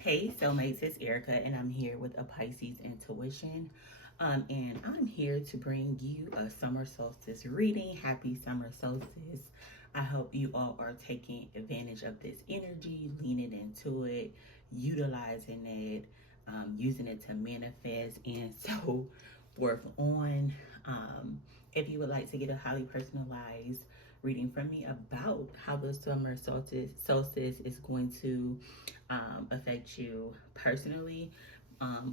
Hey, soulmates, it's Erika, and I'm here with a Pisces intuition. And I'm here to bring you a summer solstice reading. Happy summer solstice. I hope you all are taking advantage of this energy, leaning into it, utilizing it, using it to manifest, and so forth on. If you would like to get a highly personalized reading from me about how the summer solstice is going to affect you personally,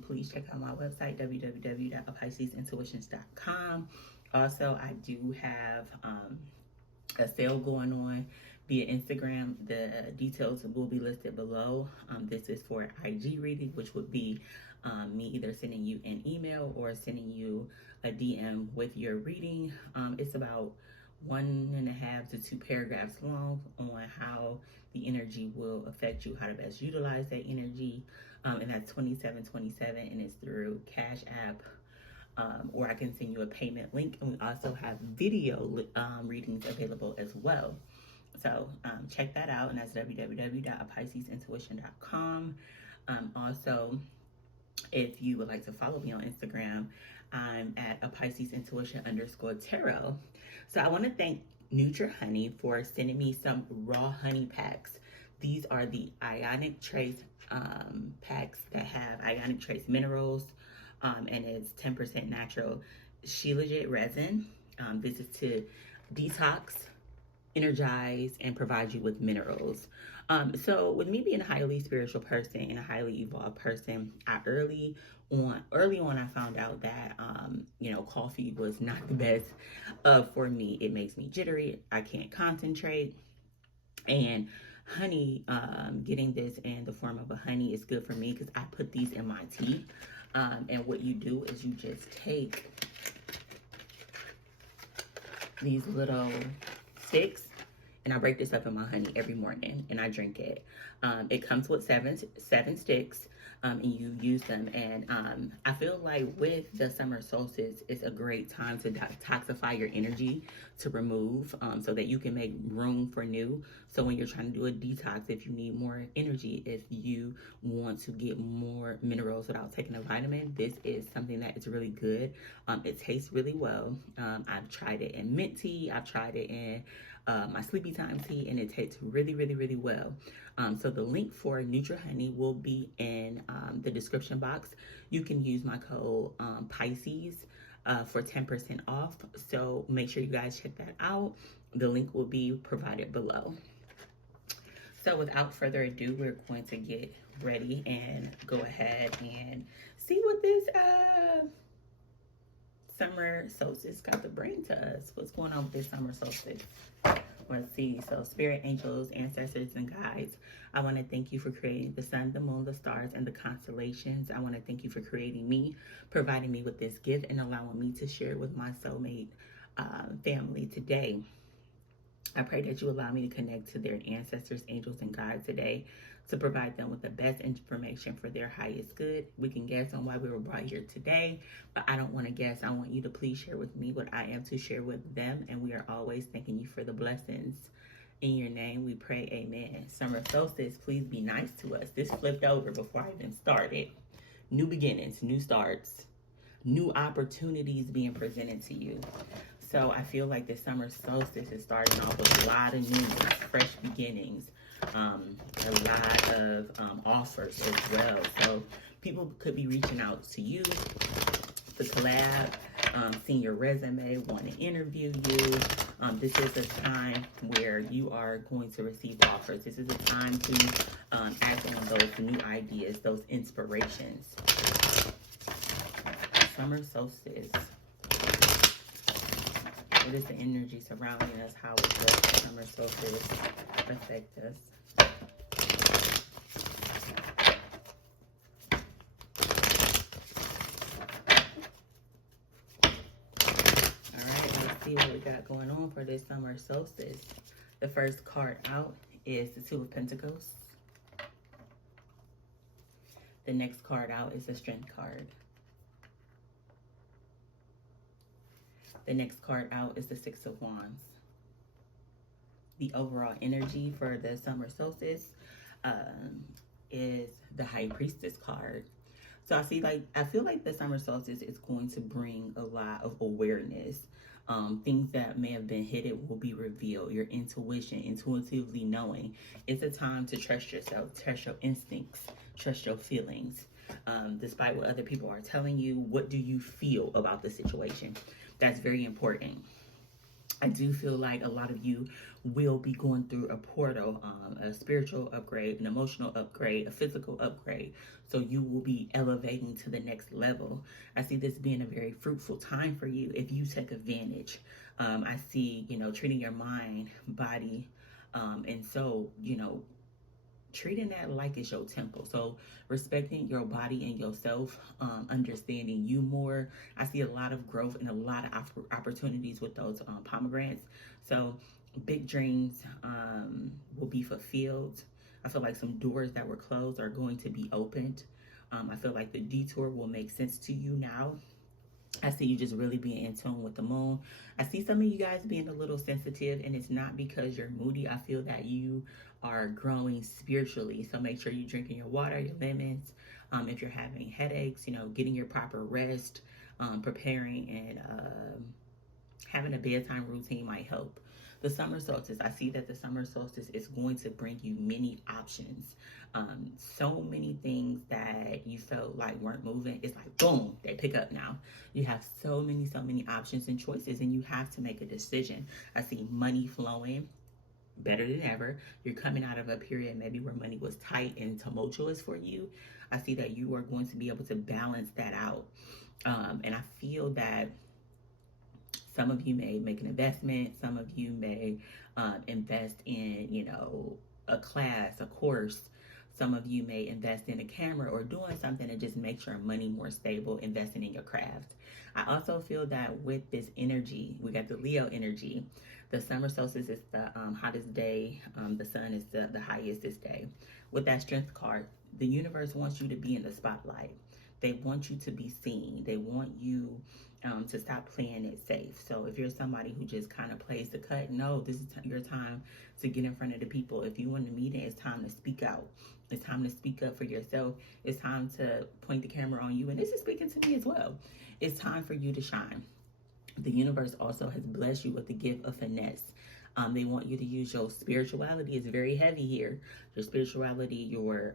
please check out my website, www.piscesintuitions.com. Also, I do have a sale going on via Instagram. The details will be listed below. This is for IG reading, which would be me either sending you an email or sending you a DM with your reading. It's about 1.5 to 2 paragraphs long on how the energy will affect you, how to best utilize that energy. And that's 2727, and it's through Cash App. Or I can send you a payment link. And we also have video readings available as well. So check that out, and that's www.piscesintuition.com. Also, if you would like to follow me on Instagram, I'm at a Pisces Intuition _tarot. So I want to thank Nutra Honey for sending me some raw honey packs. These are the ionic trace packs that have ionic trace minerals, and it's 10% natural shilajit resin. This is to detox, energize, and provide you with minerals. So with me being a highly spiritual person and a highly evolved person, early on I found out that coffee was not the best for me. It makes me jittery. I can't concentrate. And honey, getting this in the form of a honey is good for me because I put these in my tea. And what you do is you just take these little sticks, and I break this up in my honey every morning, and I drink it. It comes with seven sticks, and you use them. And I feel like with the summer solstice, it's a great time to detoxify your energy, to remove, so that you can make room for new. So when you're trying to do a detox, if you need more energy, if you want to get more minerals without taking a vitamin, this is something that is really good. It tastes really well. I've tried it in mint tea. I've tried it in my sleepy time tea, and it tastes really, really, really well. So the link for Nutra Honey will be in the description box. You can use my code Pisces for 10% off. So make sure you guys check that out. The link will be provided below. So without further ado, we're going to get ready and go ahead and see what this summer solstice got to bring to us. What's going on with this summer solstice? Let's see. So spirit, angels, ancestors, and guides, I want to thank you for creating the sun, the moon, the stars, and the constellations. I want to thank you for creating me, providing me with this gift, and allowing me to share it with my soulmate family today. I pray that you allow me to connect to their ancestors, angels, and guides today, to provide them with the best information for their highest good. We can guess on why we were brought here today, but I don't want to guess. I want you to please share with me what I am to share with them, and we are always thanking you for the blessings. In your name we pray, amen. Summer solstice, please be nice to us. This flipped over before I even started. New beginnings, new starts, new opportunities being presented to you. So I feel like the summer solstice is starting off with a lot of news, fresh beginnings, a lot of offers as well. So people could be reaching out to you to collab, seeing your resume, wanting to interview you. This is a time where you are going to receive offers. This is a time to act on those new ideas, those inspirations. Summer solstice. What is the energy surrounding us? How will the summer solstice affect us? Alright, let's see what we got going on for this summer solstice. The first card out is the Two of Pentacles. The next card out is the Strength card. The next card out is the Six of Wands. The overall energy for the summer solstice is the High Priestess card. So I feel like the summer solstice is going to bring a lot of awareness. Things that may have been hidden will be revealed. Your intuition, intuitively knowing. It's a time to trust yourself, trust your instincts, trust your feelings. Despite what other people are telling you, what do you feel about the situation? That's very important. I do feel like a lot of you will be going through a portal, a spiritual upgrade, an emotional upgrade, a physical upgrade. So you will be elevating to the next level. I see this being a very fruitful time for you if you take advantage. I see, treating your mind, body, and soul, treating that like it's your temple. So respecting your body and yourself, understanding you more. I see a lot of growth and a lot of opportunities with those pomegranates. So big dreams will be fulfilled. I feel like some doors that were closed are going to be opened. I feel like the detour will make sense to you now. I see you just really being in tune with the moon. I see some of you guys being a little sensitive, and it's not because you're moody. I feel that you are growing spiritually. So make sure you're drinking your water, your lemons. If you're having headaches, getting your proper rest, preparing, and having a bedtime routine might help. The summer solstice, I see that the summer solstice is going to bring you many options. So many things that you felt like weren't moving, it's like boom, they pick up now. You have so many options and choices, and you have to make a decision. I see money flowing better than ever. You're coming out of a period maybe where money was tight and tumultuous for you. I see that you are going to be able to balance that out. And I feel that some of you may make an investment. Some of you may invest in, a class, a course. Some of you may invest in a camera or doing something that just makes your money more stable, investing in your craft. I also feel that with this energy, we got the Leo energy. The summer solstice is the hottest day. The sun is the highest this day. With that strength card, the universe wants you to be in the spotlight. They want you to be seen. They want you to stop playing it safe. So if you're somebody who just kind of plays the cut, no, this is your time to get in front of the people. If you want a meeting, it's time to speak out. It's time to speak up for yourself. It's time to point the camera on you. And this is speaking to me as well. It's time for you to shine. The universe also has blessed you with the gift of finesse. They want you to use your spirituality. It's very heavy here. Your spirituality, your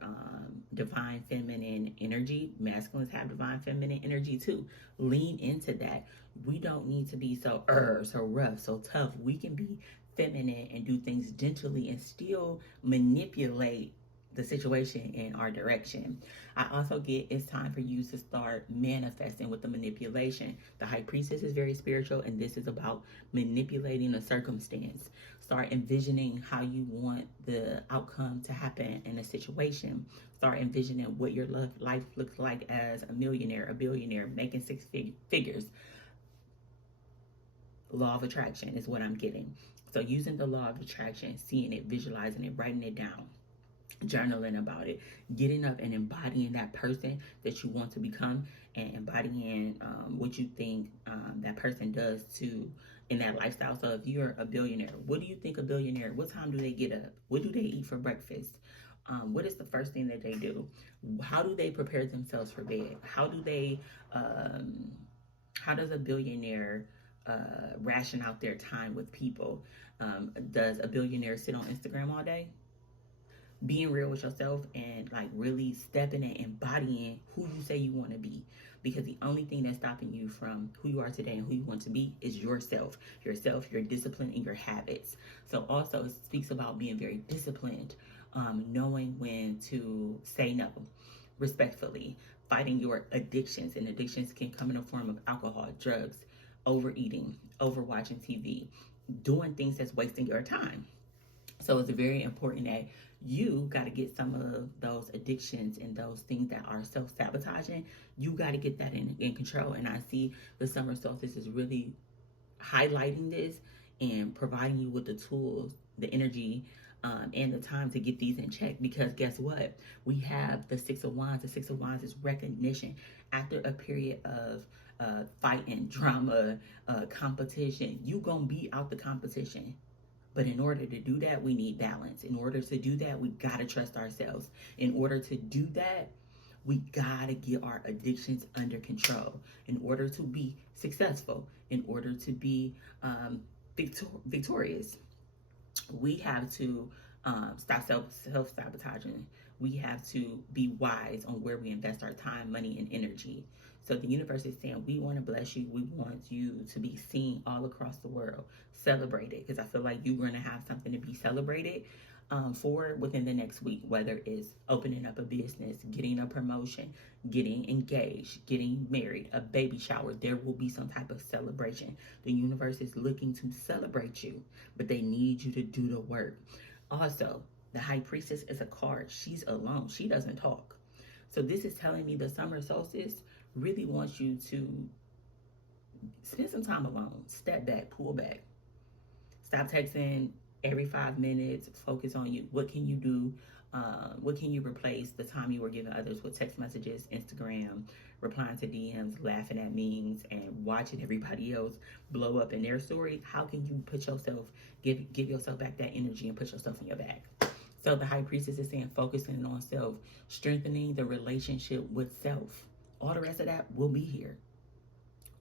divine feminine energy. Masculines have divine feminine energy too. Lean into that. We don't need to be so rough, so tough. We can be feminine and do things gently and still manipulate the situation in our direction. I also get it's time for you to start manifesting with the manipulation. The High Priestess is very spiritual, and this is about manipulating a circumstance. Start envisioning how you want the outcome to happen in a situation. Start envisioning what your life looks like as a millionaire, a billionaire, making six figures. Law of attraction is what I'm getting. So using the law of attraction, seeing it, visualizing it, writing it down, journaling about it, getting up and embodying that person that you want to become, and embodying what you think that person does to in that lifestyle. So if you're a billionaire, what do you think a billionaire, what time do they get up? What do they eat for breakfast? What is the first thing that they do? How do they prepare themselves for bed? How does a billionaire ration out their time with people? Does a billionaire sit on Instagram all day? Being real with yourself and like really stepping and embodying who you say you want to be, because the only thing that's stopping you from who you are today and who you want to be is yourself, your discipline and your habits. So also it speaks about being very disciplined, knowing when to say no respectfully, fighting your addictions. And addictions can come in the form of alcohol, drugs, overeating, over watching TV, doing things that's wasting your time. So it's very important that you got to get some of those addictions and those things that are self-sabotaging. You got to get that in control. And I see the summer solstice is really highlighting this and providing you with the tools, the energy, and the time to get these in check. Because guess what? We have the Six of Wands. The Six of Wands is recognition. After a period of fighting, drama, competition, you gonna be out the competition. But in order to do that, we need balance. In order to do that, we got to trust ourselves. In order to do that, we got to get our addictions under control. In order to be successful, in order to be victorious, we have to stop self-sabotaging. We have to be wise on where we invest our time, money, and energy. So the universe is saying, we want to bless you. We want you to be seen all across the world, celebrated, because I feel like you're going to have something to be celebrated for within the next week, whether it's opening up a business, getting a promotion, getting engaged, getting married, a baby shower. There will be some type of celebration. The universe is looking to celebrate you, but they need you to do the work. Also, the High Priestess is a card. She's alone. She doesn't talk. So this is telling me the summer solstice really wants you to spend some time alone. Step back, pull back. Stop texting every 5 minutes. Focus on you. What can you do? What can you replace the time you were giving others with text messages, Instagram, replying to DMs, laughing at memes, and watching everybody else blow up in their story? How can you put yourself, give yourself back that energy and put yourself in your bag? So the High Priestess is saying focusing on self, strengthening the relationship with self. All the rest of that will be here.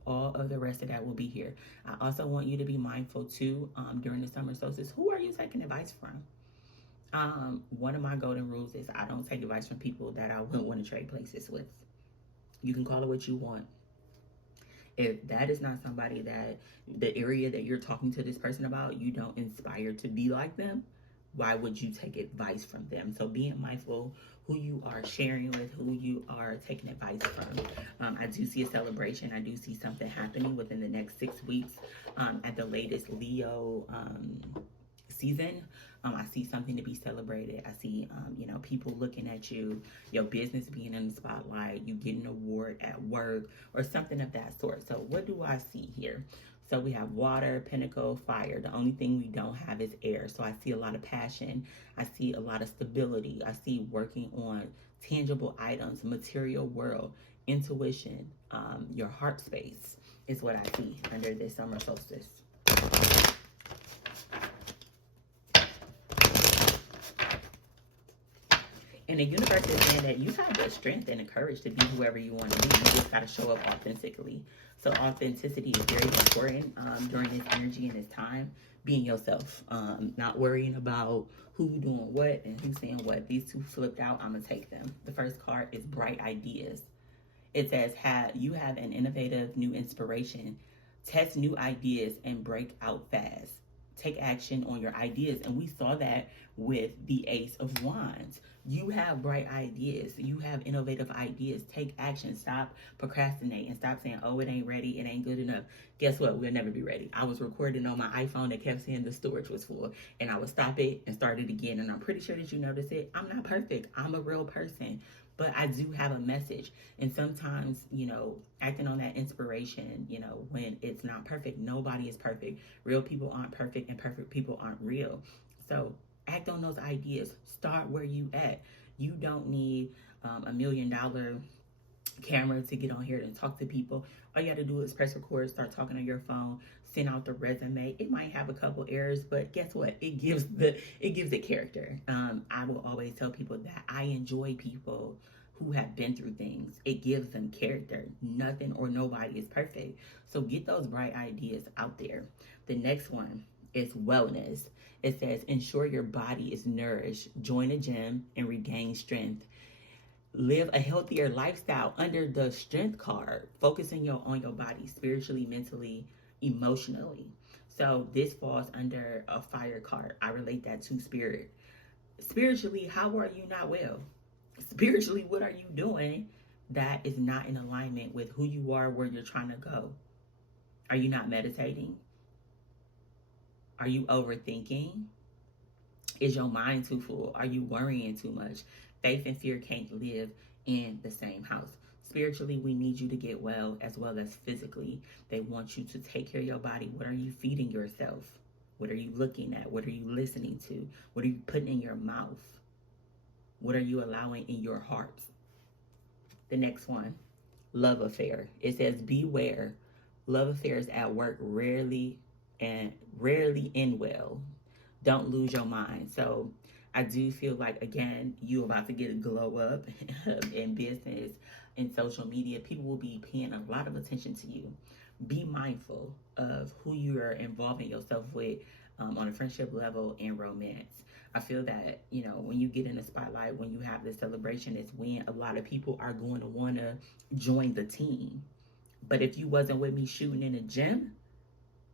All of the rest of that will be here. I also want you to be mindful too during the summer solstice. Who are you taking advice from? One of my golden rules is I don't take advice from people that I wouldn't want to trade places with. You can call it what you want. If that is not somebody that the area that you're talking to this person about, you don't inspire to be like them, why would you take advice from them? So being mindful who you are sharing with, who you are taking advice from. I do see a celebration. I do see something happening within the next 6 weeks at the latest Leo season. I see something to be celebrated. I see, people looking at you, your business being in the spotlight, you getting an award at work or something of that sort. So what do I see here? So we have water, pentacle, fire. The only thing we don't have is air. So I see a lot of passion. I see a lot of stability. I see working on tangible items, material world, intuition, your heart space is what I see under this summer solstice. And the universe is saying that you have the strength and the courage to be whoever you want to be. You just got to show up authentically. So authenticity is very important during this energy and this time. Being yourself. Not worrying about who doing what and who's saying what. These two flipped out. I'm going to take them. The first card is bright ideas. It says, you have an innovative new inspiration. Test new ideas and break out fast. Take action on your ideas. And we saw that with the Ace of Wands. You have bright ideas. You have innovative ideas. Take action. Stop procrastinating. Stop saying, oh, it ain't ready. It ain't good enough. Guess what? We'll never be ready. I was recording on my iPhone that kept saying the storage was full. And I would stop it and start it again. And I'm pretty sure that you noticed it. I'm not perfect. I'm a real person. But I do have a message. And sometimes, acting on that inspiration, when it's not perfect, nobody is perfect. Real people aren't perfect and perfect people aren't real. So act on those ideas. Start where you at. You don't need $1 million camera to get on here and talk to people. All you got to do is press record, start talking on your phone, send out the resume. It might have a couple errors, but guess what? It gives it character. I will always tell people that I enjoy people who have been through things. It gives them character. Nothing or nobody is perfect. So get those bright ideas out there. The next one is wellness. It says, ensure your body is nourished. Join a gym and regain strength. Live a healthier lifestyle under the strength card. Focusing on your body spiritually, mentally, emotionally. So this falls under a fire card. I relate that to spirit. Spiritually, how are you not well? Spiritually, what are you doing that is not in alignment with who you are, where you're trying to go? Are you not meditating? Are you overthinking? Is your mind too full? Are you worrying too much? Faith and fear can't live in the same house. Spiritually, we need you to get well as physically. They want you to take care of your body. What are you feeding yourself? What are you looking at? What are you listening to? What are you putting in your mouth? What are you allowing in your heart? The next one, love affair. It says, beware. Love affairs at work rarely end well. Don't lose your mind. So I do feel like, again, you about to get a glow up in business and social media. People will be paying a lot of attention to you. Be mindful of who you are involving yourself with on a friendship level and romance. I feel that, you know, when you get in the spotlight, when you have this celebration, it's when a lot of people are going to want to join the team. But if you wasn't with me shooting in the gym,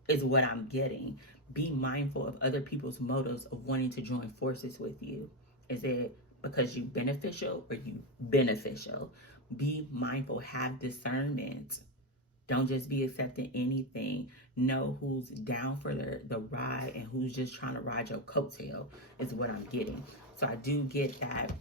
is what I'm getting. Be mindful of other people's motives of wanting to join forces with you. Is it because you beneficial or you beneficial? Be mindful, have discernment. Don't just be accepting anything. Know who's down for the ride and who's just trying to ride your coattail is what I'm getting. So I do get that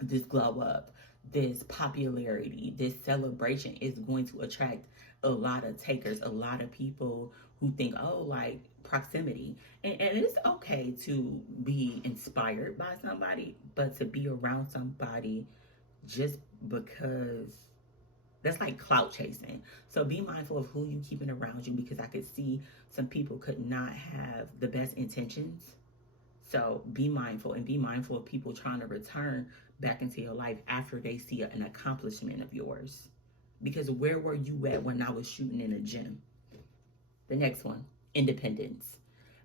this glow up, this popularity, this celebration is going to attract a lot of takers, a lot of people who think, oh, like proximity. And it's okay to be inspired by somebody, but to be around somebody just because that's like clout chasing. So be mindful of who you keeping around you, because I could see some people could not have the best intentions. So be mindful, and be mindful of people trying to return back into your life after they see an accomplishment of yours. Because where were you at when I was shooting in a gym? The next one, independence.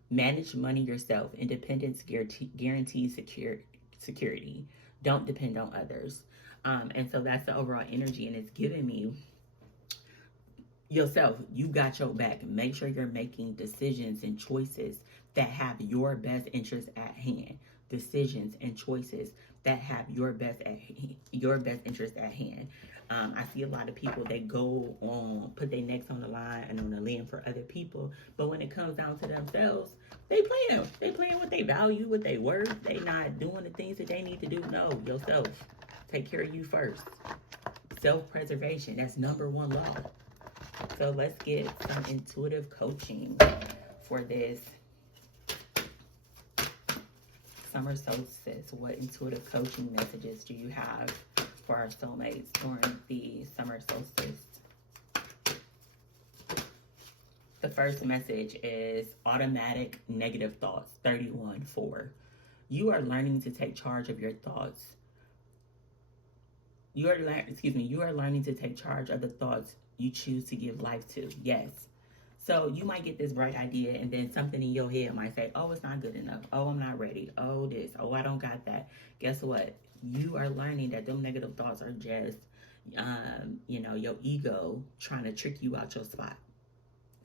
Manage money yourself. Independence guarantees security. Don't depend on others. And so that's the overall energy, and it's giving me yourself. You got your back. Make sure you're making decisions and choices that have your best interest at hand. Decisions and choices that have your best interest at hand. I see a lot of people that go on, put their necks on the line and on the limb for other people, but when it comes down to themselves, they playing with their value, with their worth. They not doing the things that they need to do. No, yourself. Take care of you first. Self-preservation, that's number one law. So let's get some intuitive coaching for this summer solstice. What intuitive coaching messages do you have for our soulmates during the summer solstice? The first message is automatic negative thoughts, 31:4. You are learning to take charge of your thoughts. You are learning to take charge of the thoughts you choose to give life to. Yes. So you might get this bright idea, and then something in your head might say, oh, it's not good enough. Oh, I'm not ready. Oh, this. Oh, I don't got that. Guess what? You are learning that them negative thoughts are just, your ego trying to trick you out your spot.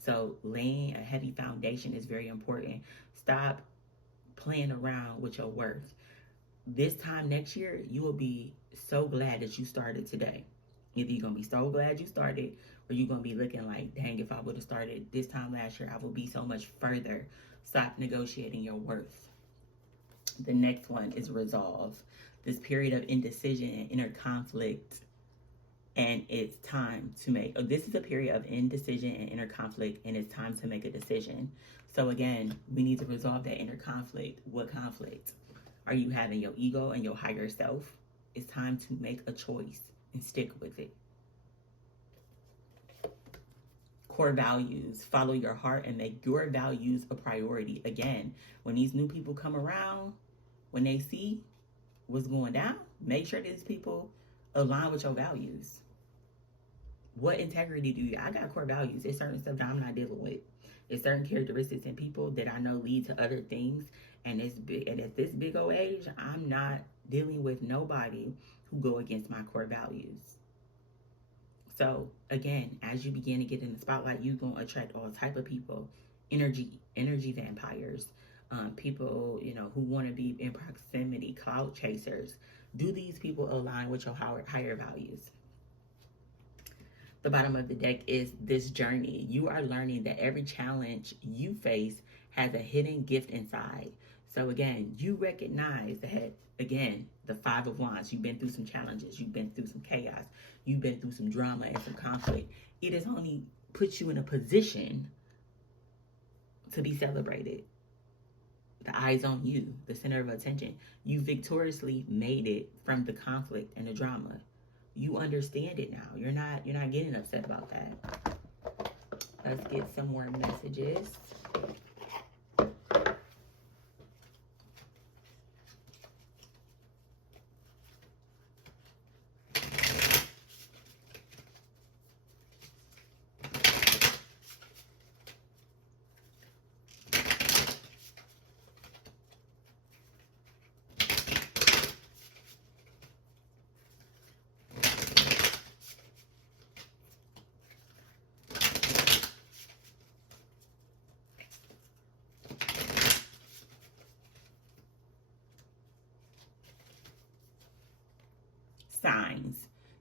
So laying a heavy foundation is very important. Stop playing around with your worth. This time next year, you will be so glad that you started today. Either you're going to be so glad you started, or you're going to be looking like, dang, if I would have started this time last year, I would be so much further. Stop negotiating your worth. The next one is resolve. This period of indecision and inner conflict, and it's time to make, this is a period of indecision and inner conflict, and it's time to make a decision. So again, we need to resolve that inner conflict. What conflict? Are you having your ego and your higher self? It's time to make a choice and stick with it. Core values. Follow your heart and make your values a priority. Again, when these new people come around, when they see what's going down, make sure these people align with your values. What integrity do you? I got core values. There's certain stuff that I'm not dealing with. It's certain characteristics in people that I know lead to other things. And at this big old age, I'm not dealing with nobody who go against my core values. So again, as you begin to get in the spotlight, you're going to attract all type of people, energy vampires, people, who want to be in proximity, cloud chasers. Do these people align with your higher values? The bottom of the deck is this journey. You are learning that every challenge you face has a hidden gift inside. So again, you recognize that, again, the 5 of Wands, you've been through some challenges, you've been through some chaos, you've been through some drama and some conflict. It has only put you in a position to be celebrated. The eyes on you, the center of attention. You victoriously made it from the conflict and the drama. You understand it now. You're not getting upset about that. Let's get some more messages signs.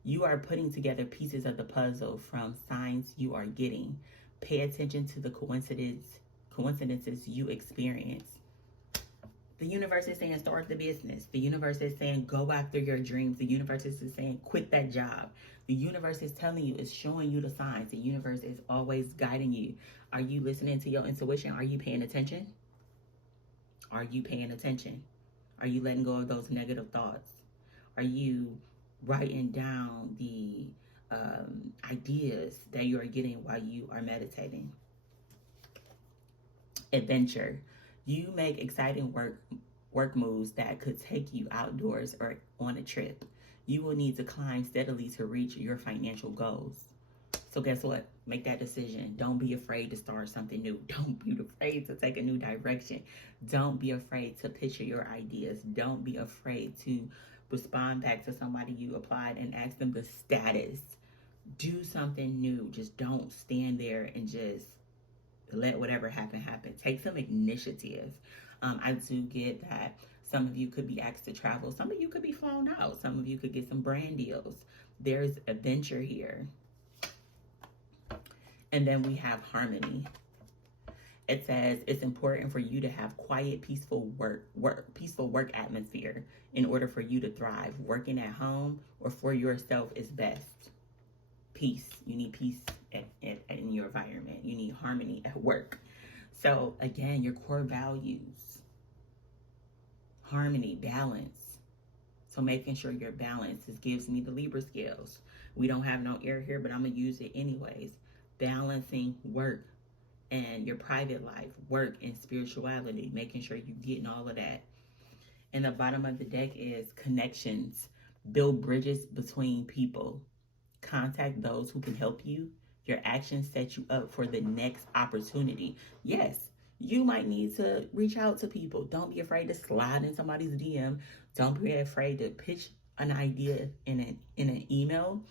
You are putting together pieces of the puzzle from signs you are getting. Pay attention to the coincidences you experience. The universe is saying start the business. The universe is saying go after your dreams. The universe is saying quit that job. The universe is telling you, it's showing you the signs. The universe is always guiding you. Are you listening to your intuition? Are you paying attention? Are you paying attention? Are you letting go of those negative thoughts? Are you writing down the ideas that you are getting while you are meditating? Adventure. You make exciting work moves that could take you outdoors or on a trip. You will need to climb steadily to reach your financial goals. So guess what? Make that decision. Don't be afraid to start something new. Don't be afraid to take a new direction. Don't be afraid to picture your ideas. Don't be afraid to respond back to somebody you applied and ask them the status. Do something new. Just don't stand there and just let whatever happen. Take some initiative. I do get that some of you could be asked to travel. Some of you could be flown out. Some of you could get some brand deals. There's adventure here. And then we have harmony. It says it's important for you to have quiet, peaceful work atmosphere in order for you to thrive. Working at home or for yourself is best. Peace. You need peace in your environment. You need harmony at work. So again, your core values, harmony, balance. So making sure you're balanced. This gives me the Libra scales. We don't have no air here, but I'm going to use it anyways. Balancing work and your private life, work and spirituality, making sure you're getting all of that. And the bottom of the deck is connections. Build bridges between people. Contact those who can help you. Your actions set you up for the next opportunity. Yes, you might need to reach out to people. Don't be afraid to slide in somebody's DM. Don't be afraid to pitch an idea in an email.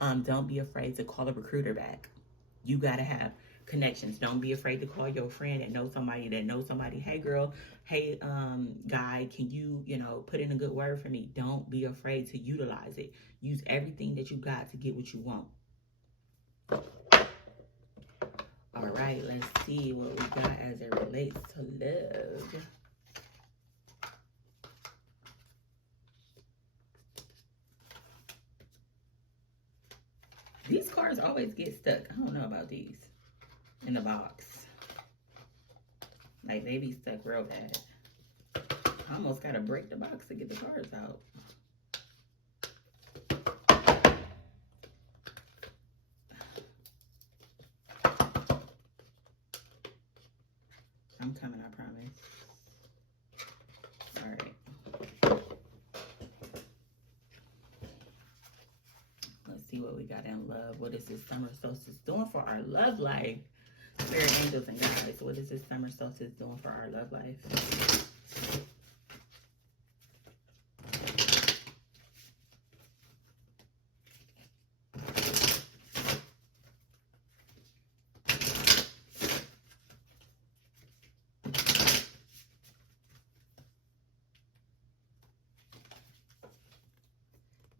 Don't be afraid to call a recruiter back. You got to have connections. Don't be afraid to call your friend that knows somebody that knows somebody. Hey girl, hey guy, can you put in a good word for me? Don't be afraid to utilize it. Use everything that you got to get what you want. All right, let's see what we got as it relates to love. These cards always get stuck. I don't know about these in the box. Like they be stuck real bad. I almost gotta break the box to get the cards out. I'm coming, I promise. All right. Let's see what we got in love. What is this summer solstice doing for our love life? Spirit, angels, and guides. What is this summer solstice doing for our love life?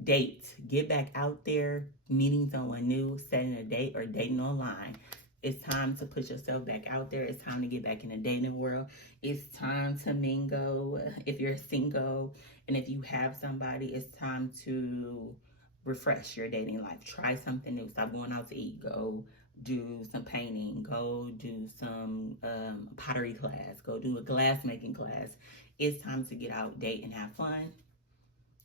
Date. Get back out there, meeting someone new, setting a date, or dating online. It's time to put yourself back out there. It's time to get back in the dating world. It's time to mingle if you're single. And if you have somebody, it's time to refresh your dating life. Try something new. Stop going out to eat. Go do some painting. Go do some pottery class. Go do a glass making class. It's time to get out, date, and have fun.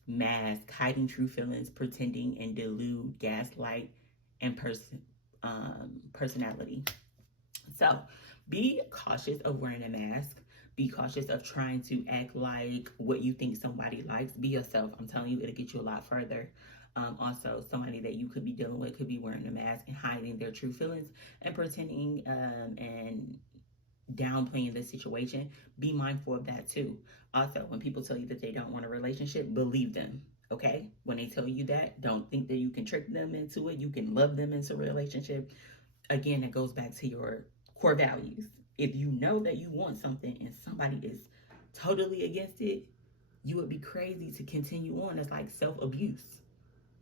Mask, hiding true feelings, pretending and delude, gaslight, and personality. So be cautious of wearing a mask. Be cautious of trying to act like what you think somebody likes. Be yourself. I'm telling you, it'll get you a lot further. Also, somebody that you could be dealing with could be wearing a mask and hiding their true feelings and pretending and downplaying the situation. Be mindful of that too. Also, when people tell you that they don't want a relationship, believe them. Okay? When they tell you that, don't think that you can trick them into it. You can love them into a relationship. Again, it goes back to your core values. If you know that you want something and somebody is totally against it, you would be crazy to continue on. It's like self-abuse.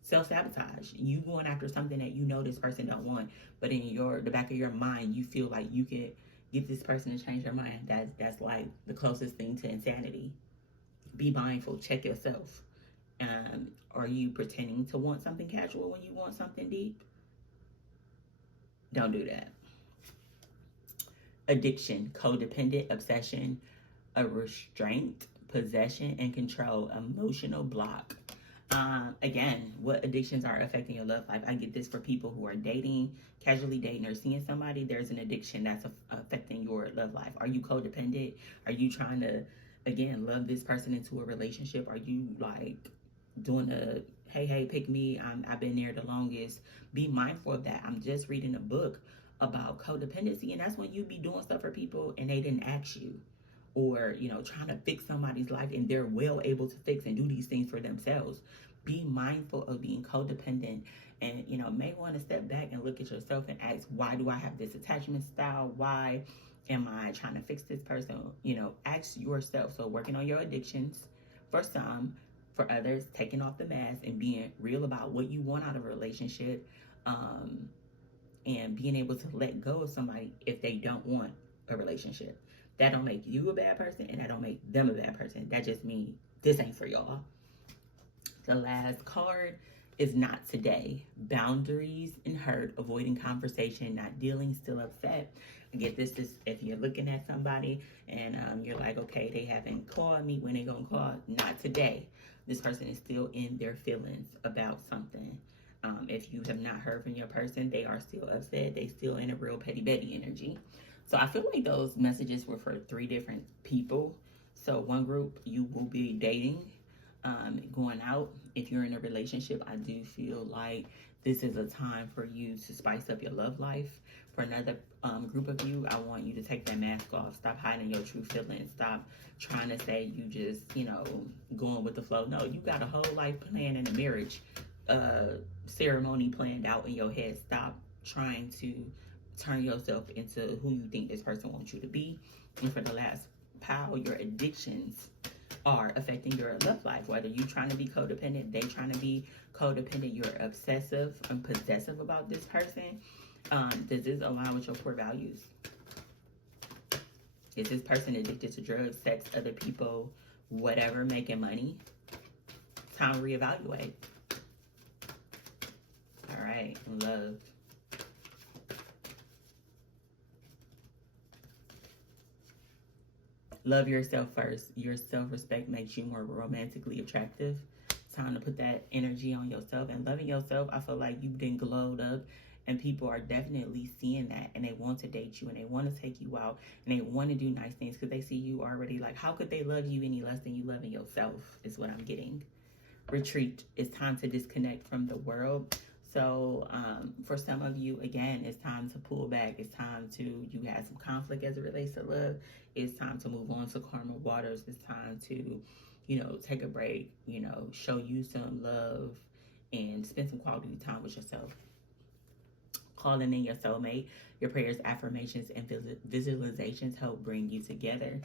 self-sabotage. You going after something that you know this person don't want, but in the back of your mind, you feel like you could get this person to change their mind. That's like the closest thing to insanity. Be mindful. Check yourself. Are you pretending to want something casual when you want something deep? Don't do that. Addiction, codependent, obsession, a restraint, possession, and control, emotional block. Again, what addictions are affecting your love life? I get this for people who are dating, casually dating, or seeing somebody. There's an addiction that's affecting your love life. Are you codependent? Are you trying to, again, love this person into a relationship? Are you like doing a hey, pick me, I've been there the longest? Be mindful of that. I'm just reading a book about codependency, and that's when you be doing stuff for people and they didn't ask you, or trying to fix somebody's life and they're well able to fix and do these things for themselves. Be mindful of being codependent, and may want to step back and look at yourself and ask, why do I have this attachment style? Why am I trying to fix this person? Ask yourself. So working on your addictions for some, for others, taking off the mask and being real about what you want out of a relationship, and being able to let go of somebody if they don't want a relationship. That don't make you a bad person, and that don't make them a bad person. That just means this ain't for y'all. The last card is not today. Boundaries and hurt, avoiding conversation, not dealing, still upset. Again, this is if you're looking at somebody and you're like, okay, they haven't called me, when they gonna call? Not today. This person is still in their feelings about something. If you have not heard from your person, they are still upset. They still in a real petty Betty energy. So I feel like those messages were for 3 different people. So one group, you will be dating, going out. If you're in a relationship, I do feel like this is a time for you to spice up your love life. For another group of you, I want you to take that mask off. Stop hiding your true feelings. Stop trying to say you just, going with the flow. No, you got a whole life plan and a marriage ceremony planned out in your head. Stop trying to turn yourself into who you think this person wants you to be. And for the last pile, your addictions are affecting your love life. Whether you're trying to be codependent, they trying to be codependent, you're obsessive and possessive about this person. Does this align with your core values? Is this person addicted to drugs, sex, other people, whatever, making money? Time to reevaluate. All right, love. Love yourself first. Your self-respect makes you more romantically attractive. Time to put that energy on yourself. And loving yourself, I feel like you've been glowed up, and people are definitely seeing that, and they want to date you, and they want to take you out, and they want to do nice things because they see you already. Like, how could they love you any less than you loving yourself is what I'm getting. Retreat. It's time to disconnect from the world. So for some of you, again, it's time to pull back. It's time to, you had some conflict as it relates to love. It's time to move on to calmer waters. It's time to, take a break, show you some love and spend some quality time with yourself. Calling in your soulmate. Your prayers, affirmations, and visualizations help bring you together.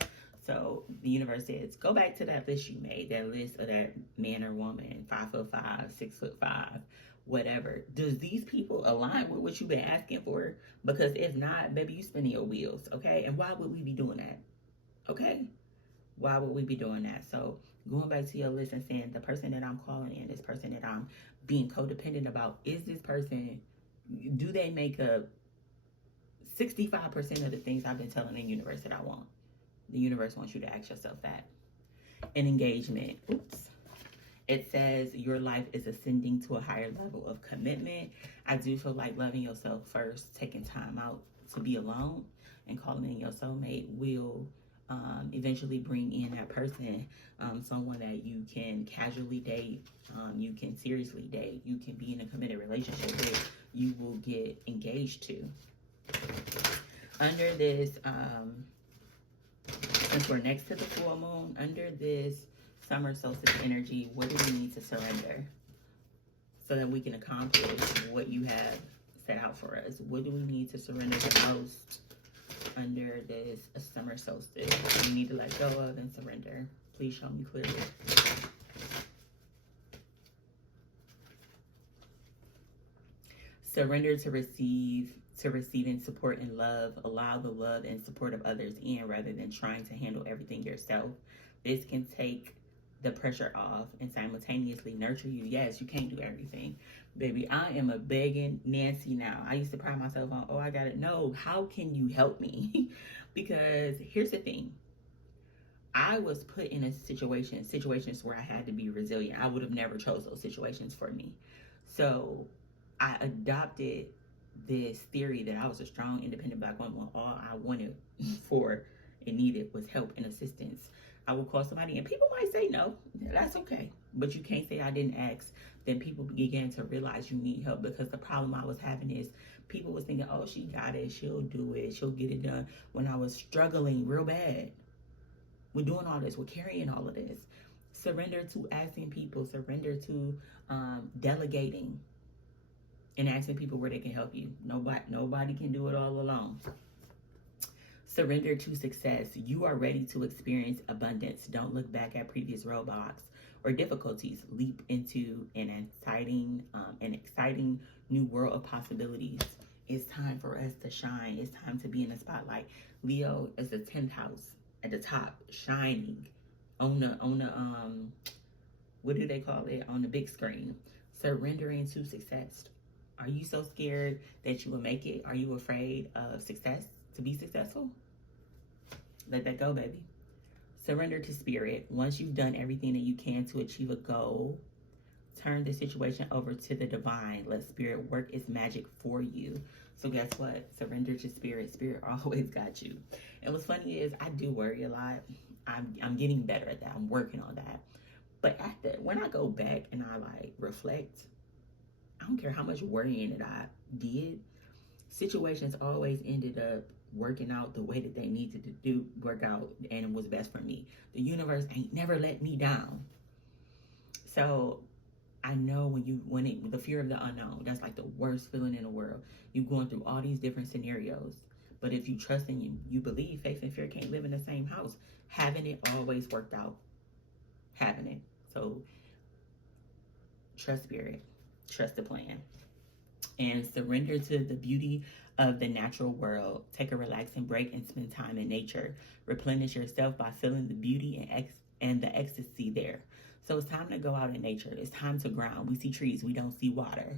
So the universe says, go back to that list you made, that list of that man or woman, 5'5", 6'5", whatever. Does these people align with what you've been asking for? Because if not, baby, you spinning your wheels, okay? And why would we be doing that? Okay? Why would we be doing that? So going back to your list and saying, the person that I'm calling in, this person that I'm being codependent about, is this person, do they make up 65% of the things I've been telling the universe that I want? The universe wants you to ask yourself that. An engagement. Oops. It says your life is ascending to a higher level of commitment. I do feel like loving yourself first, taking time out to be alone, and calling in your soulmate will eventually bring in that person, someone that you can casually date, you can seriously date, you can be in a committed relationship with, you will get engaged to. Under this, since we're next to the full moon, under this summer solstice energy, what do we need to surrender so that we can accomplish what you have set out for us? What do we need to surrender the most under this summer solstice? We need to let go of and surrender. Please show me clearly. Surrender to receiving support and love. Allow the love and support of others in rather than trying to handle everything yourself. This can take the pressure off and simultaneously nurture you. Yes, you can't do everything. Baby, I am a begging Nancy now. I used to pride myself on, oh, I got it. No, how can you help me? Because here's the thing. I was put in a situations where I had to be resilient. I would have never chose those situations for me. So I adopted this theory that I was a strong, independent Black woman. All I wanted for and needed was help and assistance. I would call somebody, and people might say no. That's okay. But you can't say I didn't ask. Then people began to realize you need help, because the problem I was having is people was thinking, oh, she got it. She'll do it. She'll get it done. When I was struggling real bad. We're doing all this. We're carrying all of this. Surrender to asking people. Surrender to delegating and asking people where they can help you. Nobody can do it all alone. Surrender to success. You are ready to experience abundance. Don't look back at previous roadblocks or difficulties. Leap into an exciting new world of possibilities. It's time for us to shine. It's time to be in the spotlight. Leo is the 10th house at the top, shining on the what do they call it? On the big screen. Surrendering to success. Are you so scared that you will make it? Are you afraid of success? To be successful? Let that go, baby. Surrender to spirit. Once you've done everything that you can to achieve a goal, turn the situation over to the divine. Let spirit work its magic for you. So guess what? Surrender to spirit. Spirit always got you. And what's funny is I do worry a lot. I'm getting better at that. I'm working on that. But when I go back and I like reflect, I don't care how much worrying that I did. Situations always ended up working out the way that they needed to work out, and it was best for me. The universe ain't never let me down. So I know when the fear of the unknown, that's like the worst feeling in the world. You're going through all these different scenarios. But if you trust and you believe, faith and fear can't live in the same house. Having it always worked out. Having it. So trust spirit. Trust the plan. And surrender to the beauty of the natural world. Take a relaxing break and spend time in nature. Replenish yourself by feeling the beauty and the ecstasy there. So it's time to go out in nature. It's time to ground. We see trees. We don't see water.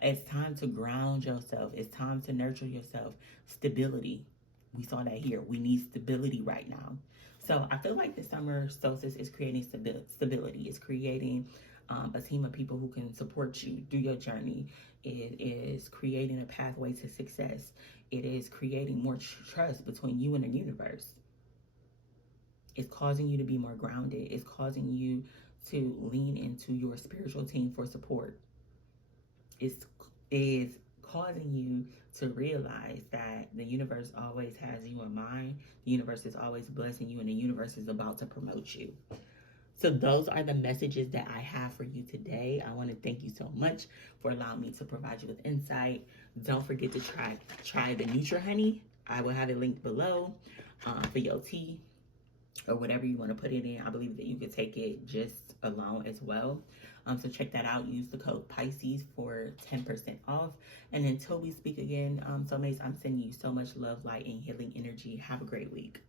It's time to ground yourself. It's time to nurture yourself. Stability. We saw that here. We need stability right now. So I feel like the summer solstice is creating stability. It's creating a team of people who can support you through your journey. It is creating a pathway to success. It is creating more trust between you and the universe. It's causing you to be more grounded. It's causing you to lean into your spiritual team for support. It is causing you to realize that the universe always has you in mind. The universe is always blessing you, and the universe is about to promote you. So those are the messages that I have for you today. I want to thank you so much for allowing me to provide you with insight. Don't forget to try the Nutri Honey. I will have it linked below for your tea or whatever you want to put it in. I believe that you could take it just alone as well. So check that out. Use the code Pisces for 10% off. And until we speak again, soulmates, I'm sending you so much love, light, and healing energy. Have a great week.